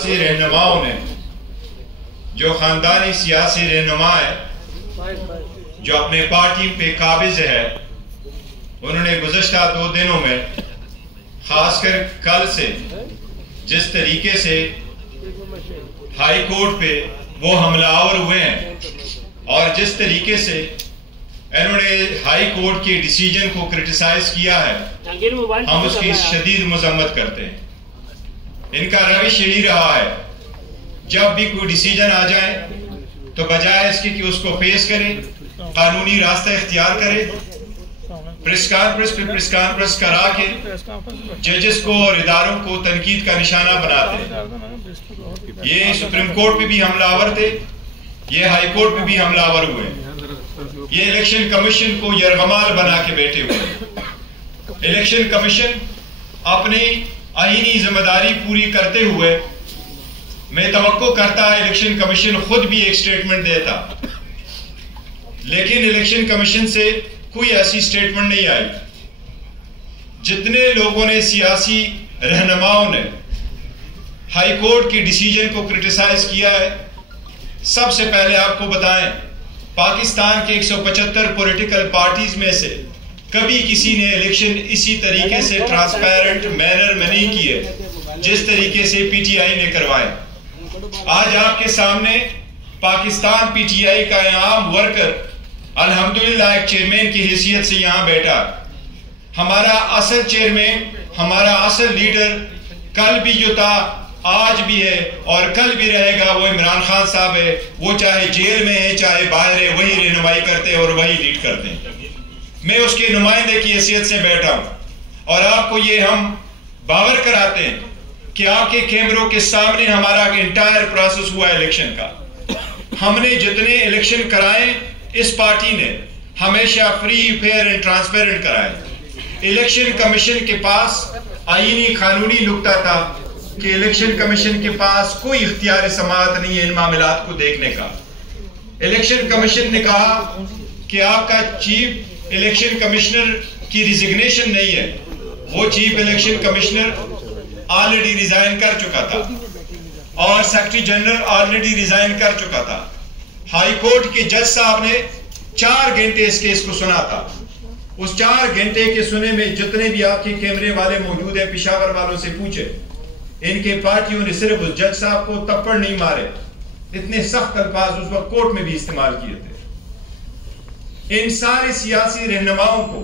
सियासी रहनुमाओं ने, जो खानदानी सियासी रहनुमा है, जो अपने पार्टी पे काबिज है, उन्होंने गुज़श्ता 2 दिनों में खासकर कल से जिस तरीके से हाई कोर्ट पे वो हमलावर हुए हैं और जिस तरीके से इन्होंने हाई कोर्ट के डिसीजन को क्रिटिसाइज किया है, हम उसकी शदीद मजम्मत करते हैं। इनका रविश यही रहा है, जब भी कोई डिसीजन आ जाए तो बजाय इसके कि उसको फेस करें, कानूनी रास्ता इख्तियार करें, प्रेस कॉन्फ्रेंस करा के जजेस को और इदारों को तनकीद का निशाना बनाते हैं। ये सुप्रीम कोर्ट पे भी हमलावर थे, ये हाई कोर्ट पे भी हमलावर हुए, ये इलेक्शन कमीशन को यरगमाल बना के बैठे हुए। इलेक्शन कमीशन अपनी आईनी जिम्मेदारी पूरी करते हुए, मैं तवक्को करता है इलेक्शन कमीशन खुद भी एक स्टेटमेंट देता, लेकिन इलेक्शन कमीशन से कोई ऐसी स्टेटमेंट नहीं आई। जितने लोगों ने, सियासी रहनुमाओं ने हाई कोर्ट के डिसीजन को क्रिटिसाइज किया है, सबसे पहले आपको बताएं, पाकिस्तान के 175 पॉलिटिकल पार्टीज में से कभी किसी ने इलेक्शन इसी तरीके से ट्रांसपेरेंट मैनर में नहीं किए जिस तरीके से पीटीआई ने करवाए। आज आपके सामने पाकिस्तान पीटीआई का आम वर्कर अल्हम्दुलिल्लाह एक चेयरमैन की हैसियत से यहां बैठा। हमारा असल चेयरमैन, हमारा असल लीडर कल भी जो था, आज भी है और कल भी रहेगा, वो इमरान खान साहब है। वो चाहे जेल में है चाहे बाहर है, वही रहनुमाई करते हैं और वही लीड करते हैं। मैं उसके नुमाइंदे की हैसियत से बैठा हूं और आपको ये हम बावर कराते हैं कि आपके कैमरों के सामने हमारा इंटायर प्रोसेस हुआ इलेक्शन का। हमने जितने इलेक्शन कराए, इस पार्टी ने हमेशा फ्री, फेयर एंड ट्रांसपेरेंट कराए। इलेक्शन कमीशन के पास आईनी कानूनी नुक्ता था कि इलेक्शन कमीशन के पास कोई इख्तियार समाअत नहीं है इन मामलात को देखने का। इलेक्शन कमीशन ने कहा कि आपका चीफ इलेक्शन कमिश्नर की रिजिग्नेशन नहीं है। वो chief election commissioner already resign कर चुका था और सेक्रेटरी जनरल ऑलरेडी रिजाइन कर चुका था। हाई कोर्ट के जज साहब ने 4 घंटे इस केस को सुना था। उस 4 घंटे के सुने में जितने भी आपके कैमरे वाले मौजूद है, पेशावर वालों से पूछे, इनके पार्टियों ने सिर्फ उस जज साहब को तप्पड़ नहीं मारे, इतने सख्त अल्फाज उस वक्त कोर्ट में भी इस्तेमाल किए थे। इन सारे सियासी रहनुमाओं को,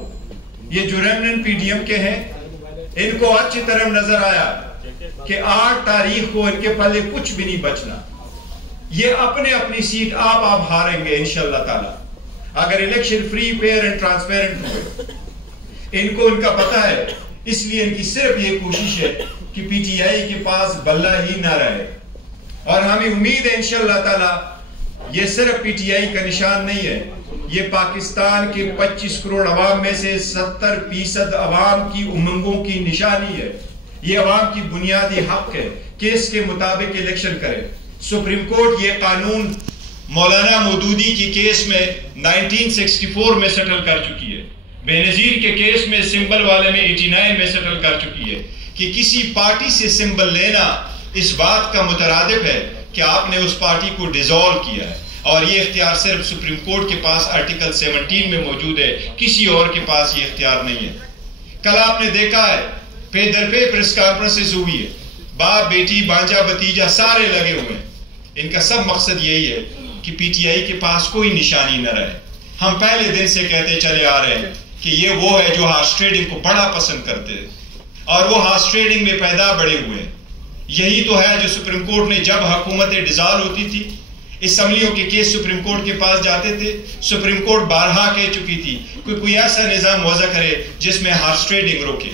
ये जो रेमनेंट पीडीएम के हैं, इनको अच्छी तरह नजर आया कि 8 तारीख को इनके पल्ले कुछ भी नहीं बचना। ये अपने अपनी सीट आप हारेंगे इंशाअल्लाह ताला अगर election free, fair and transparent हो। इनको इनका पता है, इसलिए इनकी सिर्फ ये कोशिश है कि पीटीआई के पास बल्ला ही ना रहे। और हमें उम्मीद है इंशाअल्लाह ताला ये सिर्फ पीटीआई का निशान नहीं है, ये पाकिस्तान के 25 करोड़ अवाम में से 70% अवाम की उमंगों की निशानी है। ये अवाम की बुनियादी हक है कि इसके मुताबिक इलेक्शन करे। सुप्रीम कोर्ट ये कानून मौलाना मौदूदी की केस में 1964 में सेटल कर चुकी है, बेनजीर के केस में सिंबल वाले में 89 में सेटल कर चुकी है कि किसी पार्टी से सिंबल लेना इस बात का मुतरादिफ है कि आपने उस पार्टी को डिसॉल्व किया है। और ये इख्तियार सिर्फ सुप्रीम कोर्ट के पास आर्टिकल 17 में मौजूद है, किसी और के पास ये इख्तियार नहीं है। कल आपने देखा है पे दर पे प्रेस कॉन्फ्रेंसेस हुई है, बाप बेटी भांजा भतीजा सारे लगे हुए हैं। इनका सब मकसद यही है कि पीटीआई के पास कोई निशानी न रहे। हम पहले दिन से कहते चले आ रहे हैं कि ये वो है जो हॉर्स ट्रेडिंग को बड़ा पसंद करते हैं और वो हॉर्स ट्रेडिंग में पैदा बड़े हुए हैं। यही तो है जो सुप्रीम कोर्ट ने, जब हुकूमतें डिसॉल्व होती थी, असम्बलियों के केस सुप्रीम कोर्ट के पास जाते थे, सुप्रीम कोर्ट बारहा कह चुकी थी कोई ऐसा निजाम वज़ा करे जिसमें हॉर्स ट्रेडिंग रोके।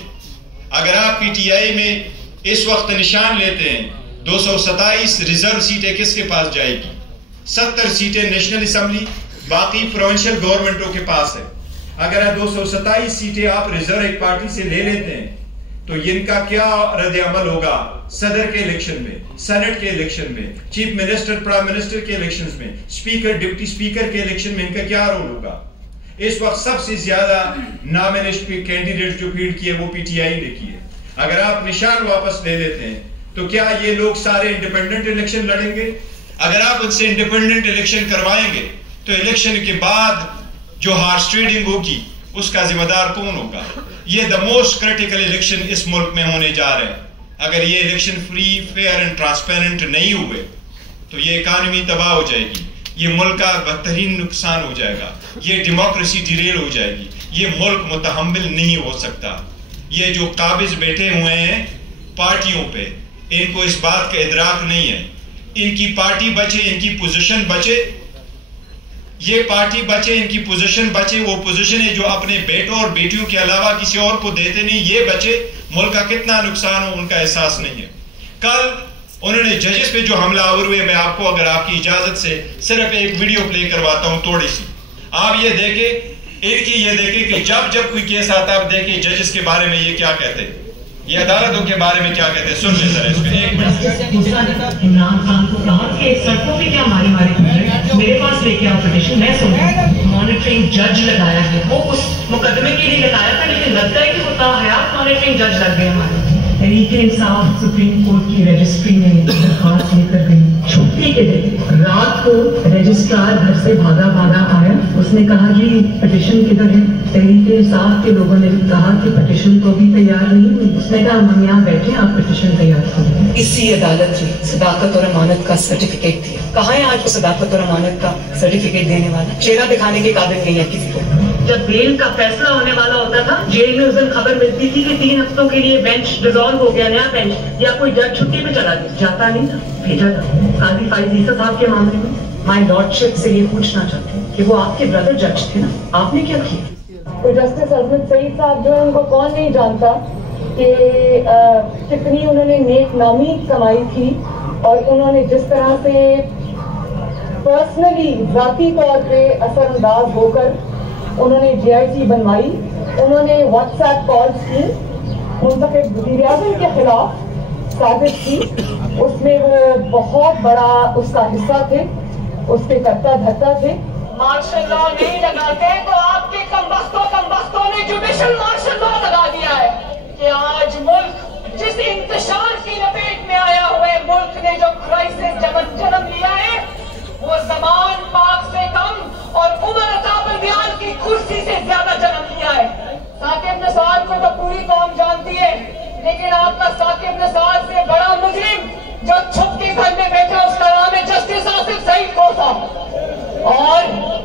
अगर आप पीटीआई में इस वक्त निशान लेते हैं, 227 रिजर्व सीटें किसके पास जाएगी? 70 सीटें नेशनल असम्बली, बाकी प्रोविंशियल गवर्नमेंटों के पास है। अगर 227 सीटें आप रिजर्व एक पार्टी से ले लेते हैं तो इनका क्या रद्द अमल होगा सदर के इलेक्शन में, सेनेट के इलेक्शन में, चीफ मिनिस्टर प्राइम मिनिस्टर के इलेक्शन में, स्पीकर डिप्टी स्पीकर के इलेक्शन में इनका क्या रोल होगा? इस वक्त सबसे ज्यादा नॉमिनेशन कैंडिडेट जो फील्ड किए वो पीटीआई ने किए। अगर आप निशान वापस ले लेते हैं तो क्या ये लोग सारे इंडिपेंडेंट इलेक्शन लड़ेंगे? अगर आप उनसे इंडिपेंडेंट इलेक्शन करवाएंगे तो इलेक्शन के बाद जो हॉर्स ट्रेडिंग होगी उसका जिम्मेदार कौन होगा? ये द मोस्ट क्रिटिकल इलेक्शन इस मुल्क में होने जा रहे हैं। अगर ये election free, fair and transparent नहीं हुए तो ये इकानमी तबाह हो जाएगी, ये मुल्क का बदतरीन नुकसान हो जाएगा, ये डेमोक्रेसी डिरेल हो जाएगी, ये मुल्क मुतहम्मिल नहीं हो सकता। ये जो काबिज बैठे हुए हैं पार्टियों पे, इनको इस बात का इदराक नहीं है। इनकी पार्टी बचे, इनकी पोजीशन बचे, ये पार्टी बचे, इनकी पोजीशन बचे, वो पोजीशन है जो अपने बेटों और बेटियों के अलावा किसी और को देते नहीं, ये बचे। मुल्क का कितना नुकसान हो उनका एहसास नहीं है। कल उन्होंने जजेस पे जो हमलावर हुए, मैं आपको अगर आपकी इजाजत से सिर्फ एक वीडियो प्ले करवाता हूं थोड़ी सी, आप ये देखें, इनकी ये देखें कि जब कोई केस आता है आप देखें जजेस के बारे में ये क्या कहते हैं, ये अदालतों के बारे में क्या कहते हैं। सुन ले जरा इसमें एक मिनट। इमरान खान को कहा कि सड़कों पे क्या मारी मेरे पास लेके आओ पिटीशन, मैं सुन। मॉनिटरिंग जज लगाया है, वो उस मुकदमे के लिए लगाया था, लेकिन लगता है कि वो ताहयात मॉनिटरिंग जज लग गए हमारे। तरीके इंसाफ सुप्रीम कोर्ट की रजिस्ट्री में दरखास्त लेकर गई। छुट्टी के दिन रात को रजिस्ट्रार घर से भागा आया, उसने कहा कि पिटीशन किधर है? तरीके इंसाफ के लोगों ने कहा कि पिटीशन तो भी तैयार नहीं हुई। उसने कहा हम यहाँ बैठे, आप पिटीशन तैयार करें। इसी अदालत ने सदाकत और अमानत का सर्टिफिकेट दिया। कहाँ है आज वो सदाकत और अमानत का सर्टिफिकेट देने वाला? चेहरा दिखाने के काबिल नहीं है किसी को। जब बेल का फैसला होने वाला होता था, जेल में उस दिन खबर मिलती थी कि 3 हफ्तों के लिए बेंच डिसॉल्व हो गया, नया बेंच, या कोई जज छुट्टी पे चला गया। जाता नहीं था, भेजा था। काजी फाइज ईसा साहब के मामले में माय लॉर्डशिप से ये पूछना चाहते हैं कि वो आपके ब्रदर जज थे ना, आपने क्या किया? तो जस्टिस अजमत सईद साहब जो है, उनको कौन नहीं जानता कि कितनी उन्होंने नेक नामी कमाई थी, और उन्होंने जिस तरह से पर्सनली जाती तौर पे असरअंदाज होकर उन्होंने GIT बनवाई, उन्होंने व्हाट्सएप कॉल्स की, मुंतखब वज़ीर-ए-आज़म के खिलाफ साजिश की, उसमें वो बहुत बड़ा उसका हिस्सा थे, उसके करता धरता थे। मार्शल लॉ नहीं लगाते तो आपके कमबख्तों ने जुडिशल मार्शल लॉ लगा दिया है कि आज मुल्क जिस इंतशार की लपेट में आया हुआ है, मुल्क ने जो क्राइसिस जन्म लिया है, वो ज़मान पाक से कम और उमर अता बंदियान की कुर्सी से ज्यादा जन्म लिया है। साकिब निसार को तो पूरी कौम जानती है, लेकिन आपका साकिब निसार से बड़ा मुजरिम जो छुप के घर में बैठा, उसका नाम है जस्टिस आसिफ सईद कोसा, और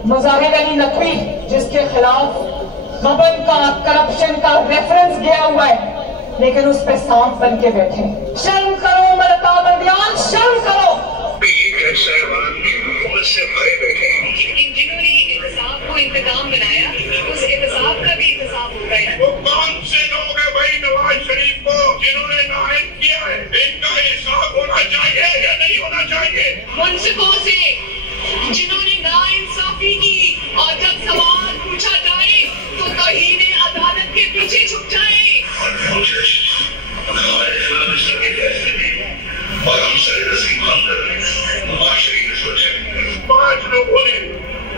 मुजाहिर अली नकवी, जिसके खिलाफ गबन का, करप्शन का रेफरेंस गया हुआ है, लेकिन उस पे सांप बन के बैठे। शर्म करो उमर अता बंदियान, शर्म करो। जिन्होंने इंतजाम को इंतकाम बनाया, उस इंतजाम का भी इंतजाम होता है। वो कौन से लोग हैं भाई नवाज शरीफ को जिन्होंने नाइब किया है? इनका हिसाब होना चाहिए या नहीं होना चाहिए? मुंसिफों से जिन्होंने नाइंसाफी की, और जब सवाल पूछा जाए तो तौहीन अदालत के पीछे छुप जाए। और हम सरदस्ती काम कर रहे हैं। नवाज शरीफ ने सोचा 5 लोगों ने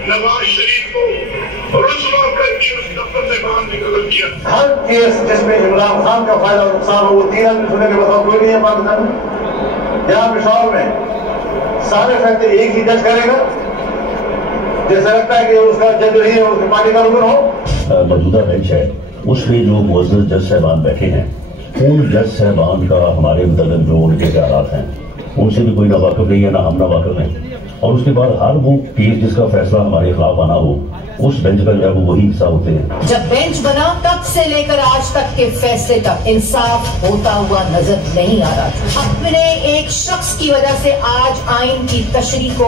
नवाज शरीफ को रुसवा करके उस दफ्तर से बाहर निकल किया। हर केस जिसमें इमरान खान का फायदा और नुकसान हो, वो 3 आदमी सुनने के बाद कोई नहीं है पाकिस्तान में। यहाँ पेशावर में सारे फैसले एक ही जज करेगा, जैसे लगता है कि उसका जज नहीं है, उसके पार्टी का रुकन हो। मौजूदा बेंच है, उसमें जो मुअज़्ज़ज़ जज साहबान बैठे हैं, उन जज साहबान का हमारे मुतल्लिक़ जो उनके ख्यालात हैं, उनसे भी कोई ना वाकिफ नहीं है, ना हम ना वाकिफ हैं। और उसके बाद हर वो केस जिसका फैसला हमारे खिलाफ आना हो, उस बेंच का जो है वो वही हिस्सा होते हैं। जब बेंच बना तब से लेकर आज तक के फैसले तक इंसाफ होता हुआ नजर नहीं आ रहा था। अपने एक शख्स की वजह से आज आइन की तशरीह को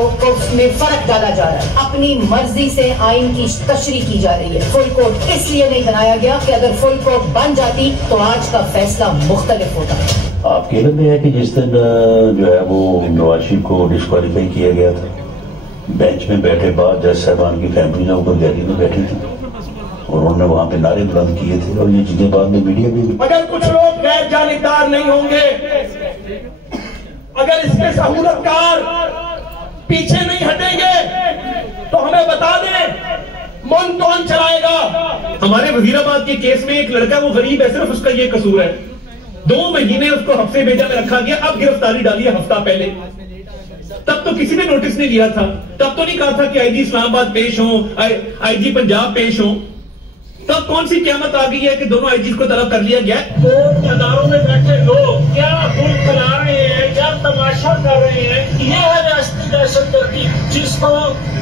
में फर्क डाला जा रहा है। अपनी मर्जी से आइन की तशरीह की जा रही है। फुल कोर्ट इसलिए नहीं बनाया गया कि अगर फुल कोर्ट बन जाती तो आज का फैसला मुख्तलिफ होता। आपके इल्म में है कि जिस दिन जो है वो नवाज शरीफ को डिस्क्वालीफाई किया गया था, बेंच में बैठे बाद जज साहबान की फैमिली ने ऊपर गैलरी में बैठी थी और उन्होंने वहां पे नारे बुलंद किए थे, और ये चीजें बाद में मीडिया में भी। अगर कुछ लोग गैर जानिबदार नहीं होंगे, अगर इसके सहूलतकार पीछे नहीं हटेंगे, तो हमें बता दें मुल्क कौन चलाएगा। हमारे वजीराबाद के केस में एक लड़का वो गरीब है, सिर्फ उसका ये कसूर है 2 महीने उसको हफ्ते भेजा में रखा गया, अब गिरफ्तारी डाली है हफ्ता पहले। तब तो किसी ने नोटिस नहीं लिया था, तब तो नहीं कहा था कि आईजी इस्लामाबाद पेश हो, आईजी पंजाब पेश हो। तब कौन सी क़यामत आ गई है कि दोनों आईजी को तलब कर लिया गया? तो अदारों में बैठे लोग क्या गुल खिला रहे हैं, क्या तमाशा कर रहे हैं, ये है रियासती दहशतगर्दी जिसको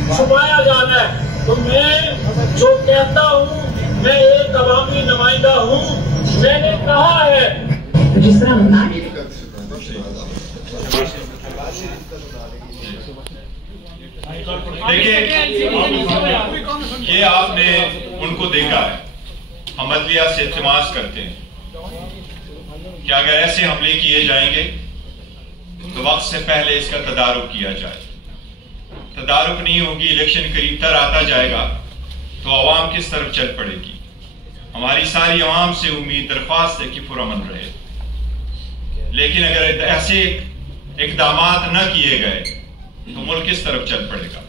छुपाया जाना है। तो मैं जो कहता हूँ, मैं एक अवामी नुमाइंदा हूँ, मैंने कहा है जिस तरह देखिए, ये आपने उनको देखा है, हम अदलिया से इल्तिमास करते हैं कि अगर ऐसे हमले किए जाएंगे तो वक्त से पहले इसका तदारुक किया जाए। तदारुक नहीं होगी, इलेक्शन करीब तर आता जाएगा तो आवाम किस तरफ चल पड़ेगी। हमारी सारी आवाम से उम्मीद दरख्वास्त है कि पुरअमन रहे, लेकिन अगर ऐसे इक़दामात न किए गए तो मुल्क किस तरफ चल पड़ेगा।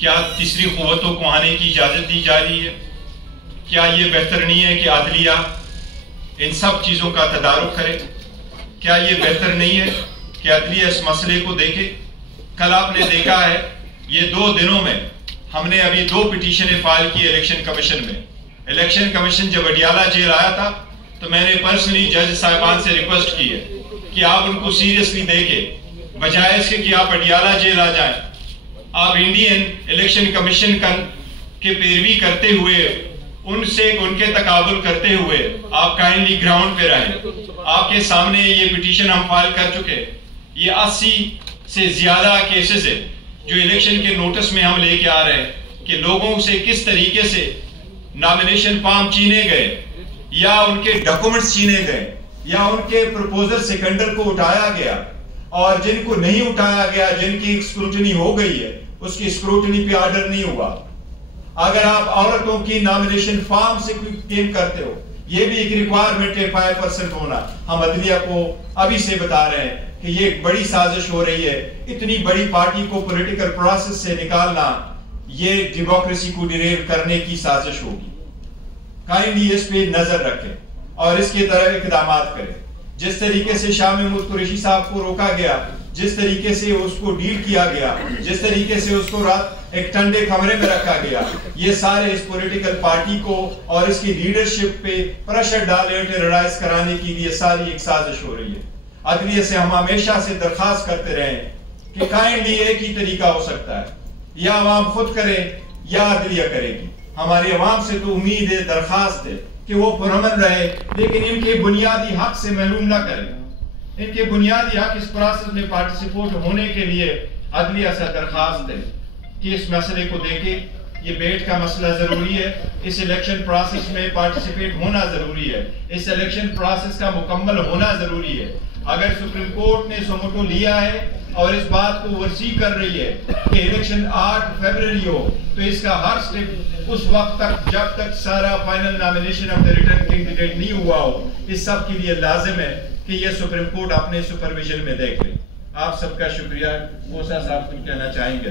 क्या तीसरी क़ुव्वतों को आने की इजाजत दी जा रही है? क्या ये बेहतर नहीं है कि अदलिया इन सब चीजों का तदारुक करे? क्या ये बेहतर नहीं है कि अदलिया इस मसले को देखे? कल आपने देखा है, ये 2 दिनों में हमने अभी 2 पिटीशनें फाइल की इलेक्शन कमीशन में। इलेक्शन कमीशन जब अडियाला जेल आया था तो मैंने पर्सनली जज साहिबान से रिक्वेस्ट की है कि आप उनको सीरियसली देखें, बजाय इसके कि आप अडियाला जेल आ जाएं। आप इंडियन इलेक्शन कमीशन के पैरवी करते हुए, उनसे उनके तकाबुल करते हुए आप काइंडली ग्राउंड पे रहें। आपके सामने ये पिटीशन हम फाइल कर चुके, ये 80 से ज्यादा केसेस है जो इलेक्शन के नोटिस में हम लेके आ रहे हैं कि लोगों से किस तरीके से नॉमिनेशन फॉर्म छीने गए, या उनके डॉक्यूमेंट्स छीने गए, या उनके प्रपोजल सेकेंडर को उठाया गया, और जिनको नहीं उठाया गया, जिनकी स्क्रूटनी हो गई है, उसकी स्क्रूटनी पे ऑर्डर नहीं हुआ। अगर आप औरतों की नॉमिनेशन फॉर्म से कोई क्लेम करते हो, ये भी एक रिक्वायरमेंट है 5% होना। हम अदलिया को अभी से बता रहे हैं कि ये एक बड़ी साजिश हो रही है। इतनी बड़ी पार्टी को पॉलिटिकल प्रोसेस से निकालना, ये डेमोक्रेसी को डिरेल करने की साजिश होगी। काइंडली इस पे नजर रखें और इसके तरह इकदाम करें। जिस तरीके से शाह महमूद कुरैशी साहब को रोका गया, जिस तरीके से उसको डील किया गया, जिस तरीके से उसको रात एक ठंडे कमरे में रखा गया, ये सारे इस पॉलिटिकल पार्टी को और इसकी लीडरशिप पे प्रेशर डाले, टेरराइज कराने की लिए सारी एक साजिश हो रही है। अदलिया से हम हमेशा से दरखास्त करते रहे कि काइंडली एक ही तरीका हो सकता है, या अवाम खुद करे या अदलिया करेगी। हमारी अवाम से तो उम्मीद है, दरखास्त है कि वो पुरअमन रहे, लेकिन इनके बुनियादी हक से महरूम ना करें। इनके बुनियादी हक इस प्रोसेस में पार्टिसिपेट होने के लिए अदलिया से दरखास्त है कि इस मसले को देखें। ये बेट का मसला जरूरी है, इस इलेक्शन प्रोसेस में पार्टिसिपेट होना जरूरी है, इस इलेक्शन प्रोसेस का मुकम्मल होना जरूरी है। अगर सुप्रीम कोर्ट ने सोमोटो लिया है और इस बात को वसी कर रही है कि इलेक्शन 8 फरवरी हो, तो इसका हर स्टेप उस वक्त तक जब तक सारा final nomination of the return candidate नहीं हुआ हो, इस सब के लिए लाजिम है कि ये सुप्रीम कोर्ट अपने सुपरविजन में देख ले। आप सबका शुक्रिया। मूसा साहब कुछ कहना चाहेंगे?